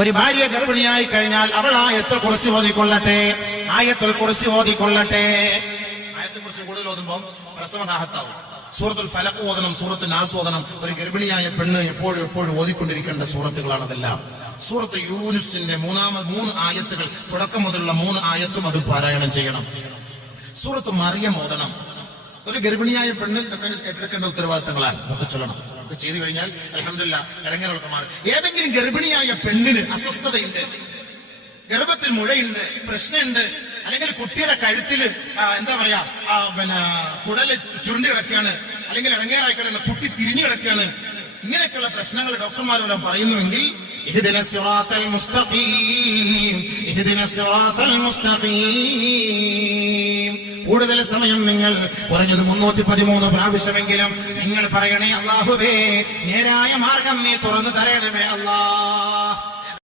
ഒരു ഭാര്യ ഗർഭിണിയായി കഴിഞ്ഞാൽ അവൾ ആയത്തുൽ കുർസി ഓതിക്കൊള്ളട്ടെ. ആയത്തുൽ കുർസി ഓതിക്കൊള്ളട്ടെ. ആയത്തുൽ കുർസി കൂടുതൽ ഓതുമ്പോൾ പ്രസവം റാഹത്താവും. സൂറത്തുൽ ഫലഖ് ഓതണം, സൂറത്ത് നാസ് ഓതണം. ഒരു ഗർഭിണിയായ പെണ്ണ് എപ്പോഴും ഓതിക്കൊണ്ടിരിക്കേണ്ട സൂറത്തുകളാണ് അതെല്ലാം. സൂറത്ത് യൂനുസിന്റെ 3 ആയത്തുകൾ, തുടക്കം മുതലുള്ള 3 ആയത്തും അത് പാരായണം ചെയ്യണം. സൂറത്ത് മറിയം ഓതണം. ഒരു ഗർഭിണിയായ പെണ്ണ് എടുക്കേണ്ട ഉത്തരവാദിത്തങ്ങളാണ്. ഒക്കെ ചൊല്ലണം. ഒക്കെ ചെയ്തു കഴിഞ്ഞാൽ അൽഹംദുലില്ലാഹ് ഇടങ്ങേറൊക്കെ മാറും. ഏതെങ്കിലും ഗർഭിണിയായ പെണ്ണിന് അസ്വസ്ഥതയുണ്ട്, ഗർഭത്തിൽ മുഴയുണ്ട്, പ്രശ്നമുണ്ട്, അല്ലെങ്കിൽ കുട്ടിയുടെ കഴുത്തില് എന്താ പറയാ കുടല് ചുരുണ്ടി കിടക്കുകയാണ്, അല്ലെങ്കിൽ ഇടങ്ങേറായി കിടക്കുന്ന കുട്ടി തിരിഞ്ഞു കിടക്കുകയാണ്, ഇങ്ങനെയൊക്കെയുള്ള പ്രശ്നങ്ങൾ ഡോക്ടർമാരെല്ലാം പറയുന്നുവെങ്കിൽ ഇഹ്ദിനസ് സിറാത്തൽ മുസ്തഖീം, ഇഹ്ദിനസ് സിറാത്തൽ മുസ്തഖീം. കൂടുതൽ സമയം നിങ്ങൾ കുറഞ്ഞത് 313 പ്രാവശ്യമെങ്കിലും നിങ്ങൾ പറയണേ, അല്ലാഹുവേ നേരായ മാർഗം നീ തുറന്നു തരണമേ അല്ലാഹ്.